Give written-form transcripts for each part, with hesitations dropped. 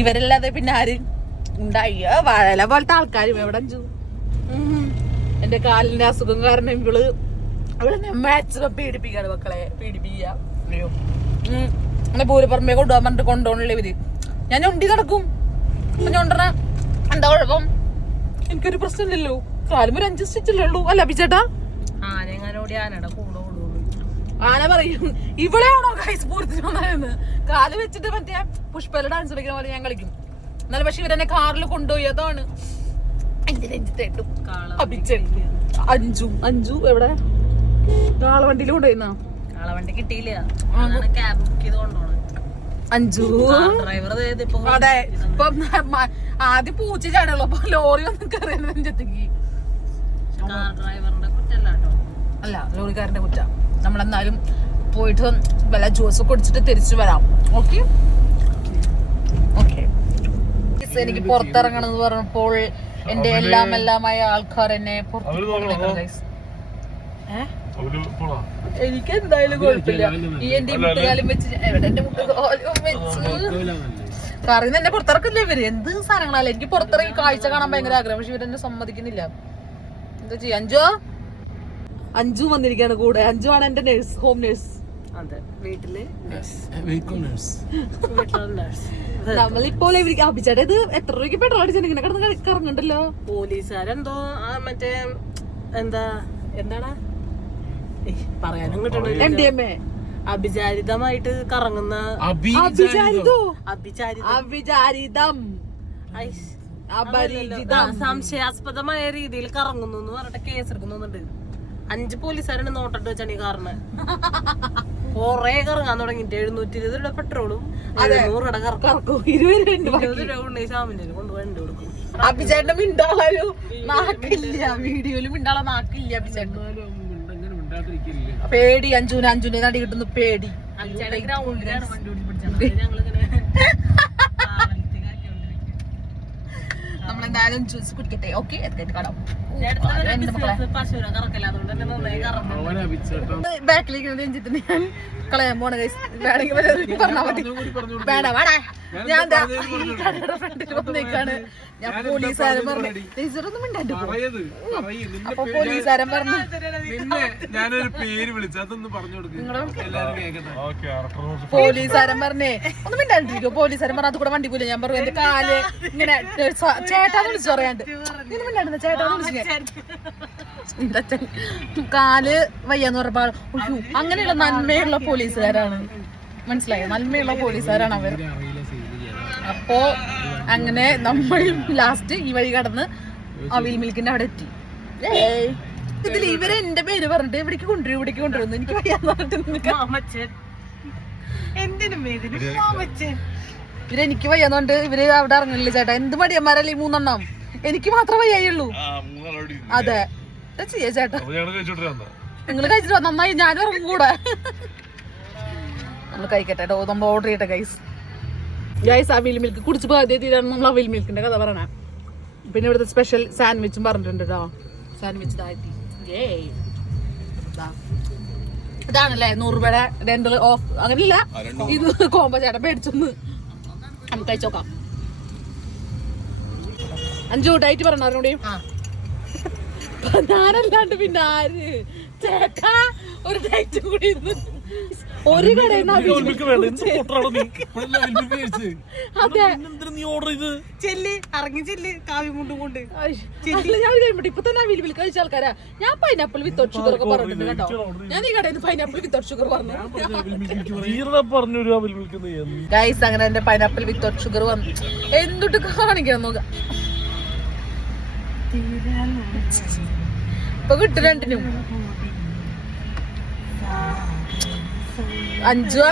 ഇവരല്ലാതെ പിന്നെ ആര് ഉണ്ടായി? വാഴല പോലത്തെ ആൾക്കാരും എവിടെ അഞ്ചു. എന്റെ കാലിന്റെ അസുഖം കാരണം ഇവള് മാക്സിമം പീഡിപ്പിക്കാണ് മക്കളെ, പീഡിപ്പിക്കുക. അങ്ങനെ പൂരപ്പറമ്പേ കൊണ്ടുപോകാൻ പറഞ്ഞിട്ട് കൊണ്ടുപോകണില്ല ഇവര്. ഞാൻ ഉണ്ടി നടക്കും. ഞൊണ്ടറ എന്താ കുഴപ്പം? എനിക്കൊരു പ്രശ്നമില്ലല്ലോ. കാലും ഒരു 5 സ്റ്റിച്ചല്ലേ ഉള്ളൂ. അല്ല അഭിചേട്ടാ, ആന പറയും ഇവിടെയാണോ ഗൈസ് പൂരത്തിന് വന്നതെന്ന്. കാല് വെച്ചിട്ട് മറ്റേ പുഷ്പല ഡാൻസ് കളിക്കുന്ന പോലെ ഞാൻ കളിക്കും. എന്നാലും പക്ഷെ ഇവരെന്നെ കാറിൽ കൊണ്ടുപോയി. അതാണ് അഞ്ചു എവിടെ കാളവണ്ടിയിൽ കൊണ്ടുപോയിന്നാ. കാളവണ്ടി കിട്ടിയില്ല, ക്യാബ് ബുക്ക് ചെയ്ത് കൊണ്ടുപോകണം. അഞ്ചു ഡ്രൈവർ അതെ. ഇപ്പൊ ആദ്യം പൂച്ച ചാടുള്ളൂ, അപ്പൊ ലോറി ഒന്നും കയറിയ നെഞ്ചത്തേക്ക്. ഡ്രൈവറിന്റെ കുറ്റല്ല കേട്ടോ, അല്ല ലോറിക്കാരന്റെ കുറ്റ. നമ്മളെന്നാലും പോയിട്ട് വല്ല ജ്യൂസ് കുടിച്ചിട്ട് തിരിച്ചു വരാം. Okay okay. എനിക്ക് പുറത്തിറങ്ങണമെന്ന് പറഞ്ഞപ്പോൾ എന്റെ എല്ലാമായ ആൾക്കാർ എന്നെ എനിക്ക് എന്തായാലും കുഴപ്പമില്ല. ഈ എന്റെ മുട്ടുകാലും വെച്ച് എന്റെ മുട്ടുകാലും വെച്ച് കാരണം എന്നെ പുറത്തിറക്കില്ല ഇവര്. എന്ത് സാധനങ്ങളല്ല. എനിക്ക് പുറത്തിറങ്ങി കാഴ്ച കാണാൻ ഭയങ്കര ആഗ്രഹം. പക്ഷെ ഇവരെന്നെ സമ്മതിക്കുന്നില്ല. എന്താ ചെയ്യാ? അഞ്ചു വന്നിരിക്കാണ് കൂടെ. അഞ്ചു ആണ് എന്റെ നേഴ്സ്, ഹോം നേഴ്സ്. നമ്മളിപ്പോൾ അഭിച്ചേട്ടാ ഇത് എത്ര രൂപയ്ക്ക് പെട്രോൾ അടിച്ചാൽ ഇങ്ങനെ കിടന്ന് കറങ്ങണ്ടല്ലോ. പോലീസുകാരെന്തോ മറ്റേ എന്താണ് പറയാനും MDMA അഭിചാരിതമായിട്ട് കറങ്ങുന്ന സംശയാസ്പദമായ രീതിയിൽ കറങ്ങുന്നു എന്ന് പറഞ്ഞിട്ട് കേസ് എടുക്കുന്നുണ്ട്. 5 പോലീസുകാരാണ് നോട്ടിട്ട് വെച്ചാണ് ഈ കാറിന്. കൊറേ കറങ്ങാൻ തുടങ്ങിട്ട് 720 രൂപ പെട്രോളും 100 രൂപ കറക്കും. 20 രൂപ കൊണ്ട് ശാമിന് കൊണ്ടുപോയി വണ്ടി കൊടുക്കും. അഭിചേട്ടൻ മിണ്ടാളൊരു നാക്കില്ല, വീഡിയോയില് മിണ്ടാളെ നാക്കില്ല അഭിചേട്ടൻ. പേടി അഞ്ചുനെ നടി കിട്ടുന്നു പേടി. നമ്മളെന്തായാലും ജ്യൂസ് കുടിക്കട്ടെ. ഓക്കെ കാണാം. ബാക്കിലേക്ക് രഞ്ജിത്തിന് ഞാൻ കളയാൻ പോണ വേണമെങ്കിൽ പറഞ്ഞാൽ മതി. വേണ്ട വേണേ. ഞാൻ കടയുടെ ഫ്രണ്ടിൽ വന്നേക്കാണ്. ഞാൻ പോലീസുകാരൻ പറഞ്ഞു ടീച്ചറൊന്നും മിണ്ടാണ്ട്. അപ്പൊ പോലീസുകാരൻ പറഞ്ഞു ഞാനൊരു പേര് വിളിച്ചു, അതൊന്ന് പറഞ്ഞു കൊടുക്കും. പോലീസുകാരൻ പറഞ്ഞേ ഒന്ന് മിണ്ടാണ്ടിരിക്കും. പോലീസുകാരൻ പറഞ്ഞു അത് കൂടെ വണ്ടി പോയില്ല. ഞാൻ പറഞ്ഞു എന്റെ കാല് ഇങ്ങനെ ചേട്ടാന്ന് വിളിച്ചു പറയാണ്ട്. ഇങ്ങനെ മിണ്ടാണ്ട് ചേട്ടാന്ന് വിളിച്ചു. കാല് വയ്യാന്ന് പറഞ്ഞപ്പോ അങ്ങനെയുള്ള നന്മയുള്ള പോലീസുകാരാണ്. മനസ്സിലായോ? നന്മയുള്ള പോലീസുകാരാണ് അവർ. അപ്പോ അങ്ങനെ നമ്മൾ ലാസ്റ്റ് ഈ വഴി കടന്ന് അവിൽ മിൽക്കിന്റെ അവിടെ എത്തി. ഇതിൽ ഇവരെ എന്റെ പേര് പറഞ്ഞിട്ട് ഇവിടേക്ക് കൊണ്ടുവരുന്നു. എനിക്ക് വയ്യാന്ന് പറഞ്ഞിട്ട് ഇവരെനിക്ക് വയ്യാന്നോണ്ട് ഇവര് അവിടെ ഇറങ്ങണില്ല. ചേട്ടാ എന്ത് മടിയന്മാരല്ലേ 3 എനിക്ക് മാത്രമേ വയ്യായുള്ളൂ. അതെ ചെയ്യാ ചേട്ടാ. നിങ്ങൾ കഴിച്ചിട്ട് നന്നായി. ഞാനും ഇറങ്ങും കൂടെ. നമ്മൾ കഴിക്കട്ടെ. നമ്മൾ ഓർഡർ ചെയ്യട്ടെ ഗൈസ്. അവിൽ മിൽക്ക് കുടിച്ച് ആദ്യമായിട്ടാണ് നമ്മൾ അവിൽ മിൽക്കിന്റെ കഥ പറയണേ. പിന്നെ ഇവിടുത്തെ സ്പെഷ്യൽ സാൻഡ്വിച്ചും പറഞ്ഞിട്ടുണ്ട് കേട്ടോ. സാൻഡ്വിച്ച് ഇതാണല്ലേ 100 രൂപയുടെ 2 ഓഫ്. അങ്ങനെയില്ല, ഇത് കോമ്പോ ചേട്ടൻ മേടിച്ചൊന്ന് നമുക്ക് കഴിച്ചോക്കാം. 5 ഡയറ്റ് പറഞ്ഞൂടെ? ഞാനല്ലാണ്ട് പിന്നെ ആര് ചേട്ടാ ഒരു ഡയറ്റ് കൂടി ഒരു കടയിൽ ഇപ്പൊ തന്നെ അവിൽ മിൽക്ക് കഴിച്ച ആൾക്കാരാ. ഞാൻ പൈനാപ്പിൾ വിത്തൗട്ട് ഷുഗർ ഒക്കെ പറഞ്ഞിട്ടുണ്ട് കേട്ടോ. ഞാൻ ഈ കടയിൽ പൈനാപ്പിൾ വിത്തൗട്ട് ഷുഗർ പറഞ്ഞു. ഗൈസ് അങ്ങനെ എന്റെ പൈനാപ്പിൾ വിത്തൗട്ട് ഷുഗർ വന്നു. എന്തൊട്ട് കാണിക്കാൻ നോക്ക. ഇപ്പൊ കിട്ടും 2നും 5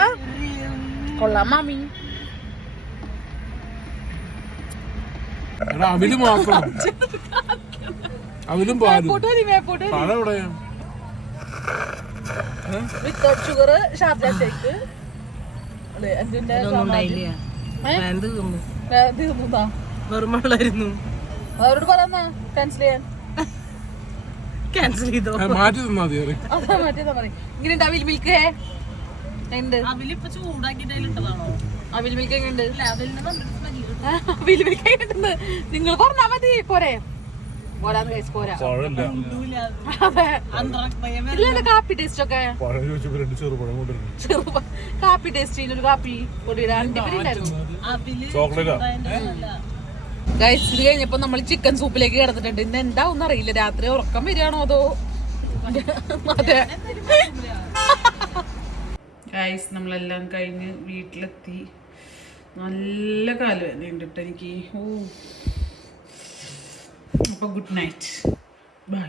കൊള്ളാം മാമി. അവില് മാത്രം, അവിലും പാലും വിത്തൗട്ട് ഷുഗർ ഷാർജ ഷേക്ക്. വെറുമല്ലായിരുന്നു. അവരോട് പറയാ ക്യാൻസൽ ചെയ്യാൻ. ക്യാൻസൽ ചെയ്തോ? മാറ്റി തന്നാ മതി. ഇങ്ങനെ അവിൽ മിൽക്ക് അവിലിപ്പോ ചൂടാക്കിട്ട് ഇട്ടതാണോ? അവിൽ മിൽക്ക് എങ്ങനെയുണ്ട്? വിലുവിളിക്കായിട്ടുണ്ട്. നിങ്ങൾ പറഞ്ഞാ മതി പോരെ. പോരാന്ന് കഴിച്ച് പോരാ. അതെ ഇല്ല കാപ്പി ടേസ്റ്റ് ഒക്കെ കാപ്പി ടേസ്റ്റ് ഒരു കാപ്പി പൊടിയുടെ അണ്ടിപ്പരില്ലായിരുന്നു. ഗൈസ് ഇത് കഴിഞ്ഞപ്പോ നമ്മൾ ചിക്കൻ സൂപ്പിലേക്ക് കിടന്നിട്ടുണ്ട്. ഇന്ന് എന്താവും അറിയില്ല. രാത്രി ഉറക്കം വരികയാണോ അതോ അതെ. ഗൈസ് നമ്മളെല്ലാം കഴിഞ്ഞ് വീട്ടിലെത്തി. നല്ല കാലുവേദന ഉണ്ട് കേട്ടോ എനിക്ക്. അപ്പൊ ഗുഡ് നൈറ്റ്, ബൈ.